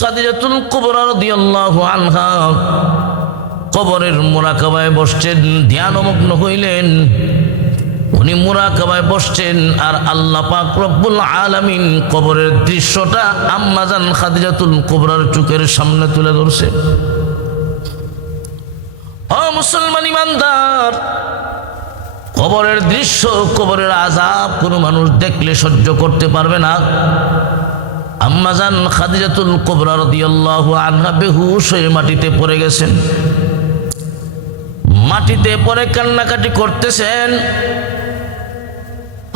খাদিজাতুল কুবরা রাদিয়াল্লাহু আনহা কবরের মুরাকাবায় বসছেন, ধ্যানমগ্ন হইলেন। উনি মুরাকাবায় বসছেন আর আল্লাহ পাক রব্বুল আলামিন কবরের দৃশ্যটা আম্মাজান খাদিজাতুল কুবরার চোখের সামনে তুলে ধরছে। ও মুসলমান ইমানদার, কবরের দৃশ্য, কবরের আযাব কোনো মানুষ দেখলে সহ্য করতে পারবে না। আম্মাজান খাদিজাতুল কুবরা রাদিয়াল্লাহু আনহা বেহুশ হয়ে মাটিতে পড়ে গেছেন। মাটিতে পড়ে কান্নাকাটি করতেছেন।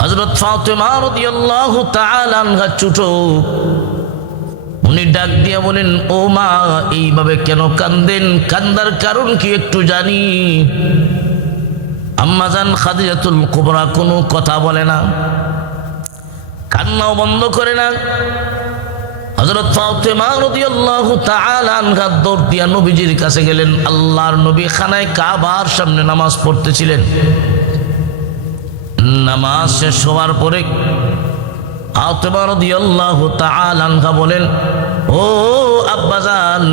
হযরত ফাতেমা রাদিয়াল্লাহু তাআলা আনহা ছোট, উনি ডাক দিয়ে বলেন, ও মা, এইভাবে কেন কান্দেন? কান্দার কারণ কি একটু জানি? আম্মাজান খাদিজাতুল কুবরা কোনো কথা বলে না, কান্নাও বন্ধ করে না। হযরত ফাতেমা রাদিয়াল্লাহু তাআলা আনহা দৌড় দিয়া নবীজির কাছে গেলেন। আল্লাহর নবী খানায় কাবার সামনে নামাজ পড়তেছিলেন। নামাজ শেষ হওয়ার পরে ফাতেমা রাদিয়াল্লাহু তাআলা আনহা বলেন, ও আব্বাজান,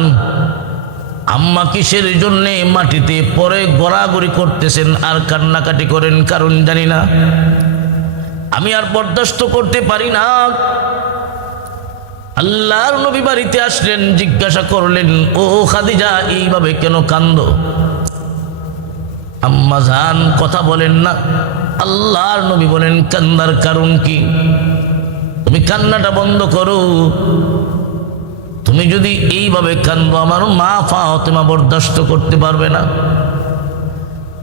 আম্মা কিসের জন্য মাটিতে পড়ে গড়াগড়ি করতেছেন আর কান্নাকাটি করেন? কারণ জানি না, আমি আর বরদাস্ত করতে পারি না। আল্লাহর নবী বাড়িতে আসলেন, জিজ্ঞাসা করলেন, ও খাদিজা, এইভাবে কেন কান্দো? আম্মা জান কথা বলেন না। আল্লাহর নবী বলেন, কান্দার কারণ কি? তুমি কান্নাটা বন্ধ করো। তুমি যদি এইভাবে কান্দো, আমার মা ফাতেমা বরদাস্ত করতে পারবে না।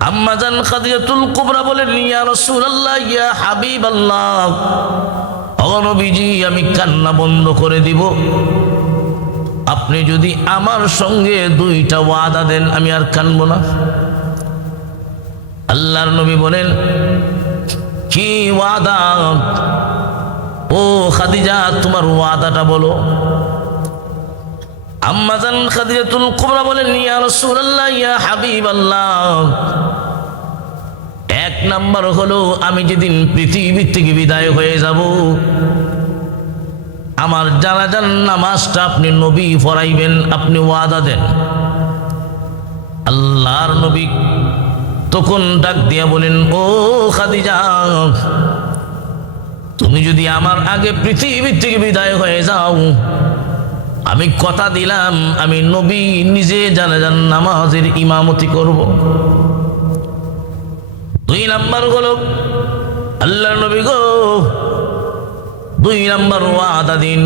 আম্মা জান খাদিজাতুল কুবরা বলেন, ইয়া রাসূলুল্লাহ, ইয়া হাবিবাল্লাহ, ও নবীজি, আমি কান্না বন্ধ করে দিব আপনি যদি আমার সঙ্গে দুইটা ওয়াদা দেন, আমি আর কাঁদব না। আল্লাহর নবী বলেন, কি ওয়াদা? ও খাদিজা, তোমার ওয়াদাটা বলো। আম্মা জান খাদিজাতুল কুবরা বলেন, ইয়া রাসূলুল্লাহ, ইয়া হাবিবাল্লাহ, এক নাম্বার হলো, আমি যেদিন পৃথিবী থেকে বিদায় হয়ে যাব, আমার জানাজার নামাজটা আপনি নবী পড়াইবেন, আপনি ওয়াদা দেন। আল্লাহর নবী তখন ডাক দিয়া বলেন, ও খাদিজা, তুমি যদি আমার আগে পৃথিবী থেকে বিদায় হয়ে যাও, আমি কথা দিলাম আমি নবী নিজে জানাজার নামাজের ইমামতি করব। দুই নাম্বার হলো, আল্লাহর নবী গো, দুই নাম্বার ওয়াদা দিন,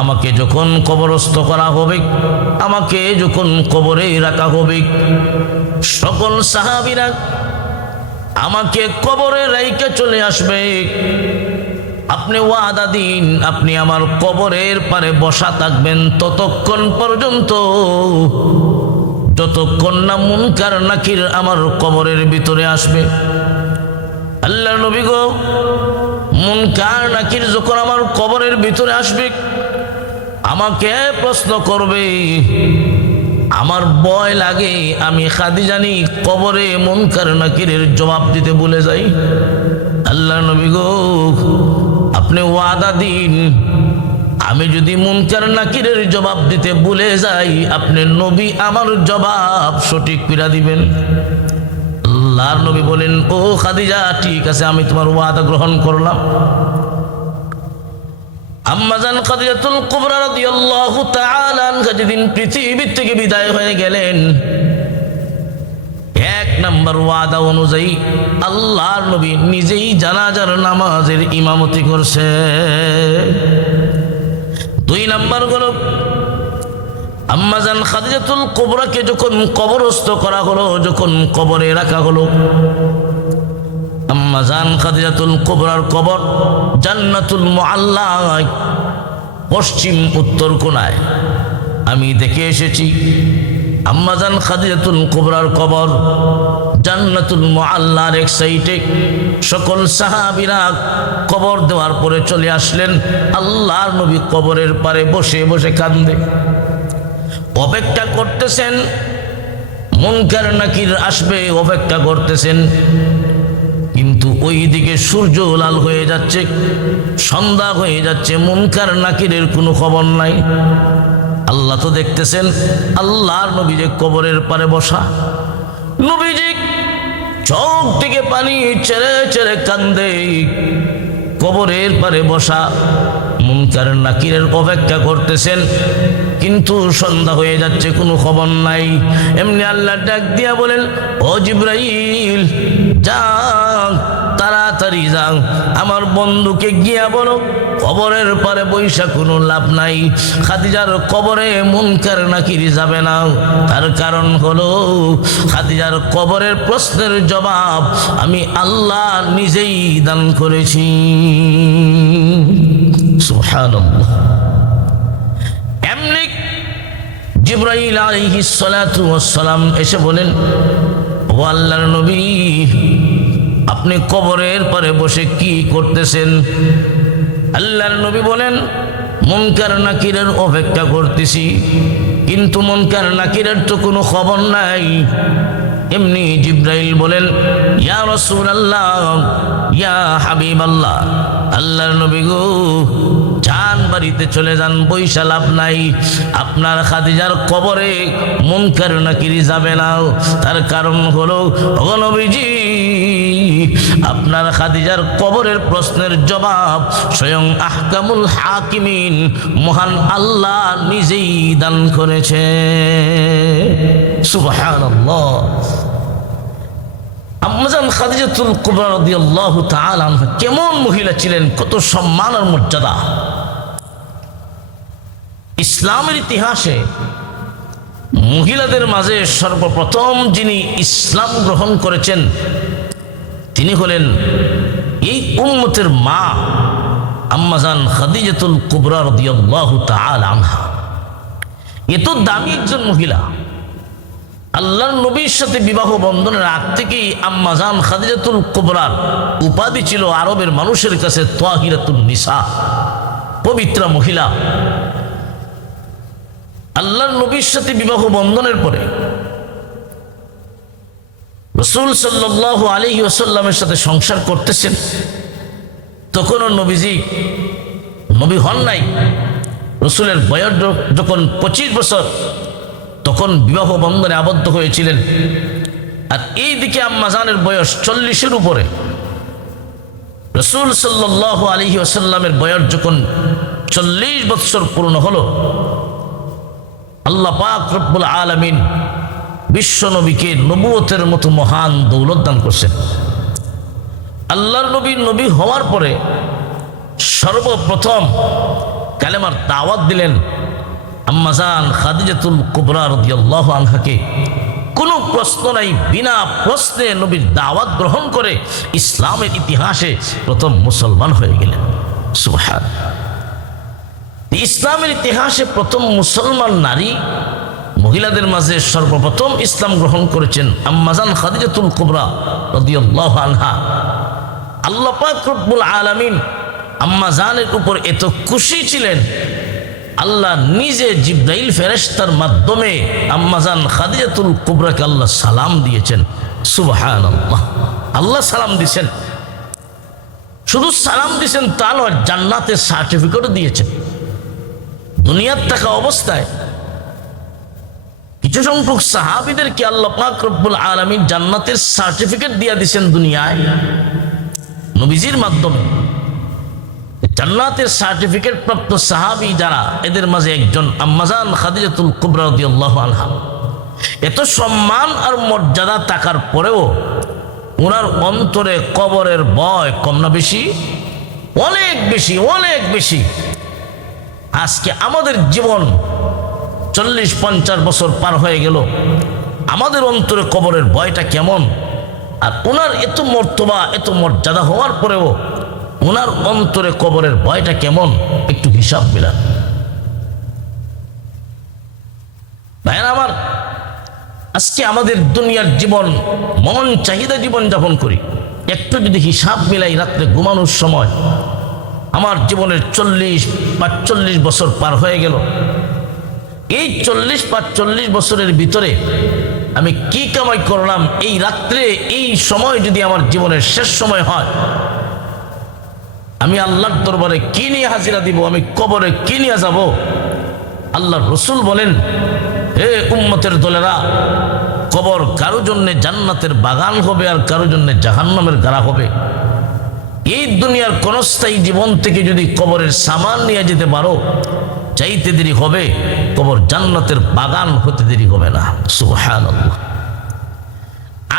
আমাকে যখন কবরস্থ করা হবে, আমাকে যখন কবরে রাখা হবে, সকল সাহাবীরা আমাকে কবরে রাইখা চলে আসবে। আপনি ওয়াদা দিন, আপনি আমার কবরের পারে বসা থাকবেন ততক্ষণ পর্যন্ত, যতক্ষণ না মুনকার নাকির আমার কবরের ভিতরে আসবে। আল্লাহর নবী গো, মুনকার নাকির যখন আমার কবরের ভিতরে আসবে, আমাকে প্রশ্ন করবে, আমার ভয় লাগে আমি খাদিজানি কবরে মুনকার নাকিরের জবাব দিতে ভুলে যাই। আল্লাহর নবী গো, আপনি ওয়াদা দিন, আমি যদি মুনকার নাকিরের জবাব দিতে ভুলে যাই, আপনি নবী আমার জবাব সঠিক করে দিবেন। আল্লাহর নবী বলেন, ও খাদিজা, ঠিক আছে, আমি তোমার ওয়াদা গ্রহণ করলাম। আম্মা জান খাদিজাতুল কুবরা রাদিয়াল্লাহু তাআলা আনহা যেদিন পৃথিবী থেকে বিদায় হয়ে গেলেন, এক নাম্বার ওয়াদা অনুযায়ী আল্লাহর নবী নিজেই জানাজার নামাজের ইমামতি করছে। দুই নাম্বার হলো, আম্মা জান খাদিজাতুল কুবরাকে যখন কবরস্থ করা হলো, যখন কবরে রাখা হলো, আম্মা জান খাদিজাতুল কুবরার কবর জান্নাতুল মুআল্লায় পশ্চিম উত্তর কোণায়। আমি দেখে এসেছি আম্মা জান খাদিজাতুল কুবরার কবর জান্নাতুল মুআল্লার এক সাইডে। সকল সাহাবীরা কবর দেওয়ার পরে চলে আসলেন। আল্লাহর নবী কবরের পারে বসে বসে কাঁদে, অপেক্ষা করতেছেন মুনকার নাকির আসবে, অপেক্ষা করতেছেন। কিন্তু ওইদিকে সূর্য লাল হয়ে যাচ্ছে, সন্ধ্যা হয়ে যাচ্ছে, মুনকার নাকিরের কোনো খবর নাই। আল্লাহ তো দেখতেছেন। আল্লাহর নবী যে কবরের পারে বসা, নবীজি চোখ থেকে পানি ছেড়ে ছেড়ে কান্দে, কবরের পারে বসা মুনকার নাকিরের অপেক্ষা করতেছেন, কিন্তু সন্ধ্যা হয়ে যাচ্ছে, কোনো খবর নাই। এমনি আল্লাহ ডাক দিয়া বলেন, ও জিবরাইল যাও, তাড়াতাড়ি যাও, আমার বন্ধুকে গিয়া বলো কবরের পারে বৈশা কোনো লাভ নাই। খাদিজার কবরে মুনকার নাকির যাবে না। তার কারণ হলো খাদিজার কবরের প্রশ্নের জবাব আমি আল্লাহ নিজেই দান করেছি। সুবহানাল্লাহ। এমনি জিবরাইল আলাইহিস সালাতু ওয়াস সালাম এসে বলেন, ও আল্লাহর নবী, আপনি কবরের পারে বসে কি করতেছেন? আল্লাহর নবী বলেন, মুনকার নাকিরের অপেক্ষা করতেছি, কিন্তু মুনকার নাকিরের তো কোনো খবর নাই। এমনি জিবরাইল বলেন, ইয়া রাসূলুল্লাহ, ইয়া হাবিবাল্লাহ, আল্লাহর নবী গো, যান বাড়িতে চলে যান, বৈশা লাভ নাই। আপনার খাদিজার কবরে মুনকার নাকির যাবে না। তার কারণ হলো, ও নবীজি, আপনার খাদিজার কবরের প্রশ্নের জবাব স্বয়ং আহকামুল হাকিমিন মহান আল্লাহ নিজেই দান করেছে। সুবহানাল্লাহ। আম্মাজান খাদিজাতুল কুবরা রাদিয়াল্লাহু তাআলা আনহা কেমন মহিলা ছিলেন, কত সম্মান আর মর্যাদা। ইসলামের ইতিহাসে মহিলাদের মাঝে সর্বপ্রথম যিনি ইসলাম গ্রহণ করেছেন তিনি হলেন এই উম্মতের মা আম্মাজান খাদিজাতুল কুবরা রাদিয়াল্লাহু তাআলা আনহা। এত দামি একজন মহিলা, আল্লাহর নবীর সাথে বিবাহ বন্ধনের আগ থেকেই আম্মাজান খাদিজাতুল কুবরার উপাধি ছিল আরবের মানুষের কাছে তাহিরাতুন নিসা, পবিত্র মহিলা। আল্লাহর নবীর সাথে বিবাহ বন্ধনের পরে রাসূল সাল্লাল্লাহু আলাইহি ওয়াসাল্লামের সাথে সংসার করতেছেন, তখনও নবীজি নবী হন নাই। রাসূলের বয়স যখন 25 বছর, তখন বিবাহ বন্ধনে আবদ্ধ হয়েছিলেন। আর এইদিকে আম্মাজানের বয়স 40-এর উপরে। রাসূল সাল্লাল্লাহু আলাইহি ওয়াসাল্লামের বয়স যখন 40 বছর পূর্ণ হলো, আল্লাহ পাক রব্বুল আলামিন বিশ্ব নবীকে নবুয়তের মতো মহান দৌলত দান করছেন। আল্লাহর নবী হওয়ার পরে সর্বপ্রথম কালেমার দাওয়াত দিলেন আম্মাজান খাদিজাতুল কুবরা রাদিয়াল্লাহু আনহাকে। কোনো প্রশ্ন নাই, বিনা প্রশ্নে নবীর দাওয়াত গ্রহণ করে ইসলামের ইতিহাসে প্রথম মুসলমান হয়ে গেলেন। সুবহানাল্লাহ। ইসলামের ইতিহাসে প্রথম মুসলমান নারী, মহিলাদের মাঝে সর্বপ্রথম ইসলাম গ্রহণ করেছেন আম্মাজান খাদিজাতুল কুবরা রাদিয়াল্লাহু আনহা। আল্লাহ পাক রব্বুল আলামিন আম্মাজানের উপর এত খুশি ছিলেন, আল্লাহ নিজে জিবরাইল ফেরেশতার মাধ্যমে আম্মাজান খাদিজাতুল কুবরাকে আল্লাহ সালাম দিয়েছেন। সুবহানাল্লাহ। আল্লাহ সালাম দিয়েছেন, শুধু সালাম দিয়েছেন তা নয়, জান্নাতের সার্টিফিকেটও দিয়েছেন। দুনিয়ার থাকা অবস্থায় কিছু সংখ্যক সাহাবীদেরকে আল্লাহ পাক রব্বুল আলামিন জান্নাতের সার্টিফিকেট দিয়ে দিয়েছেন দুনিয়ায় নবীজির মাধ্যমে। জান্নাতের সার্টিফিকেট প্রাপ্ত সাহাবী যারা, এদের মাঝে একজন আম্মাজান খাদিজাতুল কুবরা রাদিয়াল্লাহু আনহা। এত সম্মান আর মর্যাদা থাকার পরেও ওনার অন্তরে কবরের ভয় কম না বেশি? অনেক বেশি, অনেক বেশি। আজকে আমাদের জীবন 40-50 বছর পার হয়ে গেল, আমাদের অন্তরে কবরের ভয়টা কেমন? আর ওনার এত মর্তবা, এত মর্যাদা হওয়ার পরেও ওনার অন্তরে কবরের ভয়টা কেমন? একটু হিসাব মিলান ভাইরা আমার। আজকে আমাদের দুনিয়ার জীবন, মন চাহিদা জীবন যাপন করি। একটু যদি হিসাব মিলাই, রাত্রে ঘুমানোর সময় আমার জীবনের 40-45 বছর পার হয়ে গেল। এই 40-45 বছরের ভিতরে আমি কি কামাই করলাম, এই রাত্রে এই সময় যদি আমার জীবনের শেষ সময় হয়, আমি আল্লাহর দরবারে কি নিয়ে হাজিরা দিব, আমি কবরে কি নিয়ে যাব। আল্লাহর রাসূল বলেন, হে উম্মতের দলেরা, কবর কারো জন্য জান্নাতের বাগান হবে আর কারো জন্য জাহান্নামের গাড়া হবে। এই দুনিয়ার ক্ষণস্থায়ী জীবন থেকে যদি কবরের সামান নিয়ে যেতে পারো, চাইতে দেরি হবে, কবর জান্নাতের বাগান হতে দেরি হবে না। সুবহানাল্লাহ।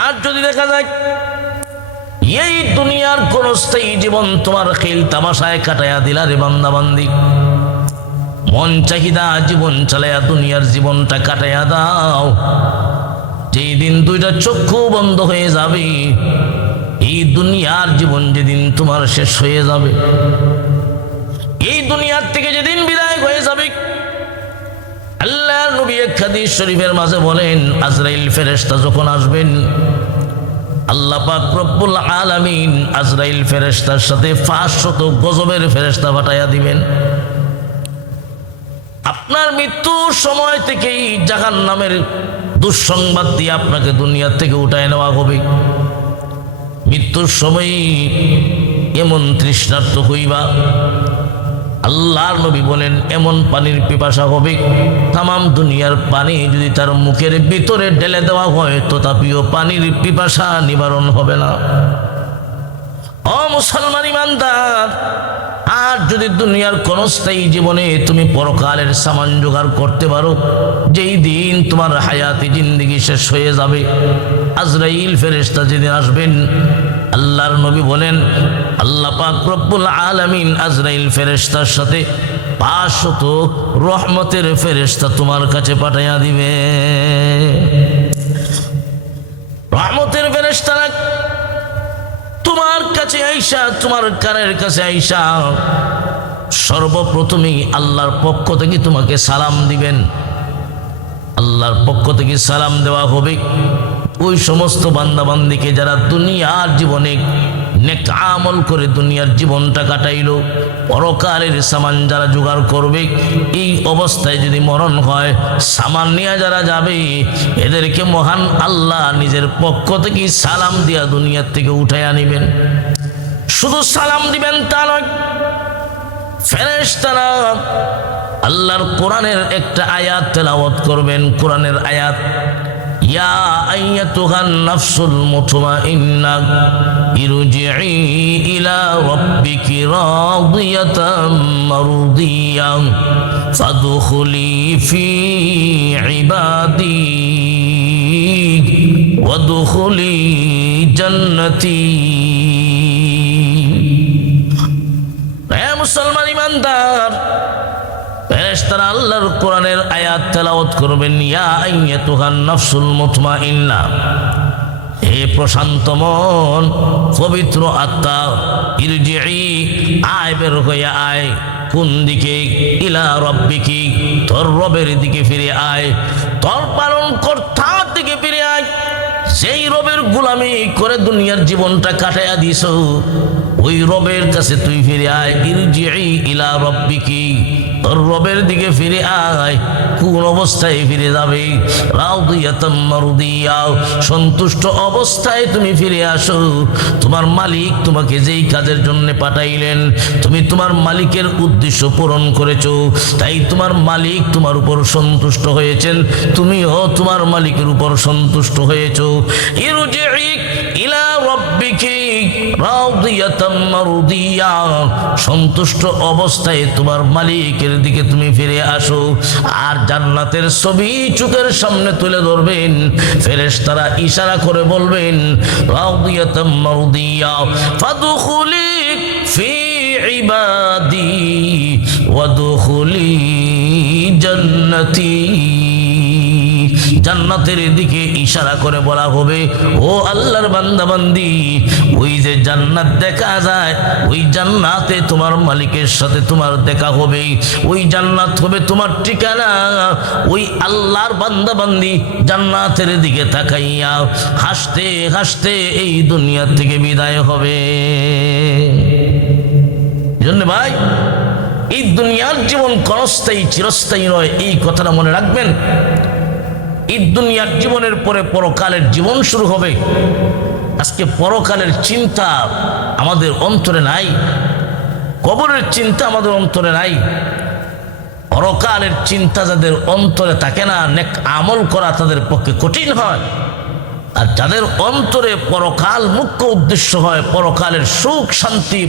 আর যদি দেখা যায় এই দুনিয়ার ক্ষণস্থায়ী জীবন তোমার খেল তামাশায় কাটায়া দিলা রে বান্দা বান্দি, মন চাহিদা জীবন চালায়া দুনিয়ার জীবনটা কাটায়া দাও, যেই দিন দুইটা চক্ষু বন্ধ হয়ে যাবে, এই দুনিয়ার জীবন যেদিন তোমার শেষ হয়ে যাবে, এই দুনিয়ার থেকে যেদিন বিদায় হয়ে যাবে, আল্লাহর নবী এক হাদিস শরীফের মাঝে বলেন, আজরাইল ফেরেশতা যখন আসবেন, আল্লাহ পাক রব্বুল আলামিন আজরাইল ফেরেশতার সাথে 500 গজবের ফেরেশতা পাঠাইয়া দিবেন। আপনার মৃত্যুর সময় থেকেই জাহান্নামের দুঃসংবাদ দিয়ে আপনাকে দুনিয়া থেকে উঠায় নেওয়া হবে। মৃত্যুর সময় এমন তৃষ্ণার্ত হইবা, আল্লাহর নবী বলেন এমন পানির পিপাসা হবে, তামাম দুনিয়ার পানি যদি তার মুখের ভিতরে ঢেলে দেওয়া হয় তথাপিও পানির পিপাসা নিবারণ হবে না। ও মুসলমান ইমানদার, আর যদি দুনিয়ার ক্ষণস্থায়ী জীবনে তুমি পরকালের সামান জোগাড় করতে পারো, যেই দিন তোমার হায়াতি জিন্দেগি শেষ হয়ে যাবে, আজরাইল ফেরেশতা যেদিন আসবেন, আল্লাহর নবী বলেন আল্লাহ পাক রব্বুল আলামিন আজরাইল ফেরেশতার সাথে 500 রহমতের ফেরেশতা তোমার কাছে পাঠাইয়া দিবে। রহমতের ফেরেশতারা তোমার কাছে আইসা, তোমার কানের কাছে আইসা সর্বপ্রথমেই আল্লাহর পক্ষ থেকে তোমাকে সালাম দিবেন। আল্লাহর পক্ষ থেকে সালাম দেওয়া হবে ওই সমস্ত বান্দাবান্দিকে যারা দুনিয়ার জীবনে নেক আমল করে দুনিয়ার জীবনটা কাটাইলো, পরকালের সামান যারা জোগাড় করবে, এই অবস্থায় যদি মরণ হয়, সামান নিয়ে যারা যাবে, এদেরকে মহান আল্লাহ নিজের পক্ষ থেকে সালাম দিয়া দুনিয়ার থেকে উঠাইয়া নিবেন। শুধু সালাম দিবেন তা নয়, ফেরেশতারা আল্লাহর কোরআনের একটা আয়াত তেলাওয়াত করবেন। কোরআনের আয়াত, ইয়া আইয়াতুহান নাফসুল মুতমাইন্নাহ ইরজিই ইলা রাব্বিকি রাদিয়াতাম মারদিয়াহ ফাদখুলি ফি ইবাদি ওয়াদখুলি জান্নতি। হে মুসলমান ইমানদার, ফেরেশতারা আল্লাহর কোরআনের আয়াত তেলাওয়াত করবেন, ইয়া আইয়াতুহান নাফসুল মুতমাইন্নাহ, হে প্রশান্ত মন, পবিত্র আত্মা, ইরজিই, আয়, বের হয়ে আয়। কোন দিকে? ইলা রাব্বিকি, তোর রবের দিকে ফিরে আয়, তোর পালন কর্তার দিকে ফিরে আয়। সেই রবের গোলামি করে দুনিয়ার জীবনটা কাটাইয়া দিছ, ওই রবের কাছে তুই ফিরে আয়। ইরজিই ইলা রাব্বিকি, তোর রবের দিকে ফিরে আয়। কোন অবস্থায় ফিরে যাবে? রাদিয়াতাম মারদিয়াহ, সন্তুষ্ট অবস্থায় তুমি ফিরে আসো। তোমার মালিক তোমাকে যেই কাজের জন্য পাঠাইলেন, তুমি তোমার মালিকের উদ্দেশ্য পূরণ করেছো, তাই তোমার মালিক তোমার উপর সন্তুষ্ট হয়েছেন, তুমিও তোমার মালিকের উপর সন্তুষ্ট হয়েছো। ইরজিই ইলা রাব্বিকি রাদিয়াতাম মারদিয়াহ, সন্তুষ্ট অবস্থায় তোমার মালিকের দিকে তুমি ফিরে আসো। আর জান্নাতের ছবি চোখের সামনে তুলে ধরবেন, ফেরেশতারা ইশারা করে বলবেন, রাদিয়াতাম মারদিয়াহ ফাদখুলি ফি ইবাদি ওয়াদখুলি জান্নতি। জান্নাতের দিকে ইশারা করে বলা হবে, ও আল্লাহর বান্দা বান্দি, ওই যে জান্নাত দেখা যায়, ওই জান্নাতে তোমার মালিকের সাথে তোমার দেখা হবে, ওই জান্নাত হবে তোমার ঠিকানা। ওই আল্লাহর বান্দা বান্দি জান্নাতের দিকে তাকাইয়া হাসতে হাসতে এই দুনিয়া থেকে বিদায় হবে। এজন্য ভাই, এই দুনিয়ার জীবন ক্ষণস্থায়ী, চিরস্থায়ী নয়, এই কথাটা মনে রাখবেন। এই দুনিয়ার জীবনের পরে পরকালের জীবন শুরু হবে। আজকে পরকালের চিন্তা আমাদের অন্তরে নাই, কবরের চিন্তা আমাদের অন্তরে নাই। পরকালের চিন্তা যাদের অন্তরে থাকে না, নেক আমল করা তাদের পক্ষে কঠিন হয়। আর যাদের অন্তরে পরকাল মুখ্য উদ্দেশ্য হয়, পরকালের সুখ শান্তি